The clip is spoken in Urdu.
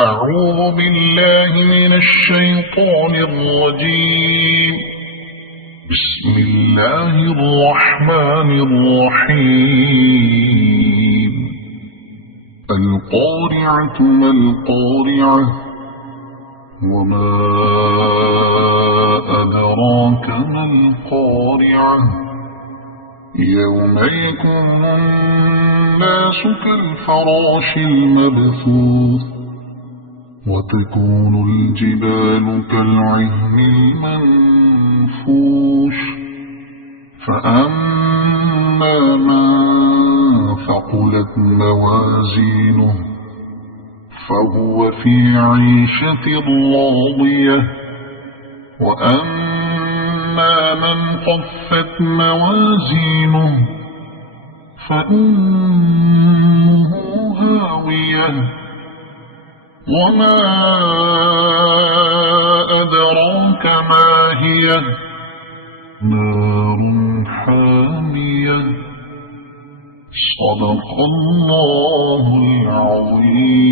أعوذ بالله من الشيطان الرجيم. بسم الله الرحمن الرحيم. القارعة ما القارعة وما أدراك ما القارعة يوم يكون الناس كالفراش المبثوث وتكون الجبال كالعهن المنفوش فأما من ثقلت موازينه فهو في عيشة راضية وأما من خفت موازينه فأمه هاوية وما أدراك ما هي نار حامية. صدق الله العظيم.